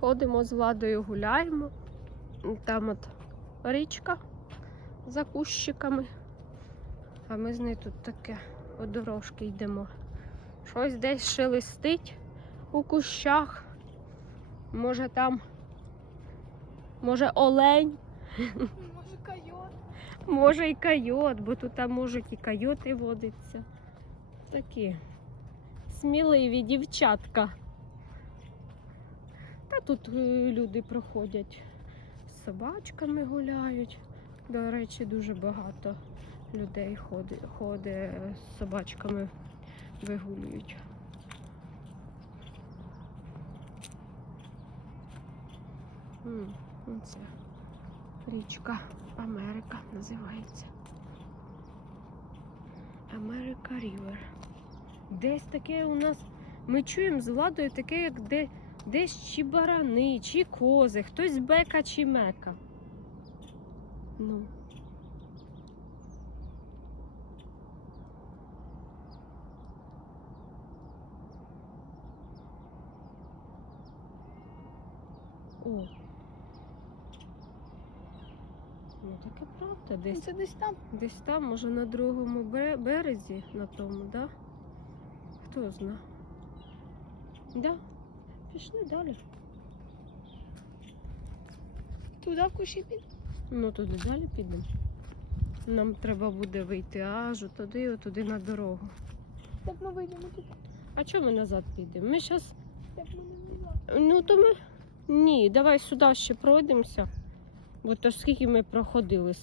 Ходимо з владою, гуляємо. Там от річка за кущиками. А ми з нею тут таке по дорожки йдемо. Щось десь шелестить у кущах. Може там, може олень, Може койот. може і койот, бо тут там можуть і койоти водиться. Такі сміливі дівчатка. Та тут е, люди проходять з собачками гуляють. До речі, дуже багато людей ходить, ходить з собачками вигулюють. М, Оце річка Америка називається. Америка Рівер. Десь таке у нас. Ми чуємо з владою таке, як де, десь чи барани, чи кози, хтось бека чи мека. Ну. О. Ну таке правда, десь Це десь там. Десь там, може на другому березі, на тому, да? Хто зна? Да? Пішли далі. Туди в кущі під. Ну туди далі підемо. Нам треба буде вийти аж туди, отуди на дорогу. Як ми вийдемо тут? А чому ми назад підемо? Ми зараз. Як ми не назад? Ну то ми. Ні, давай сюди ще пройдемося. Бо то скільки ми проходили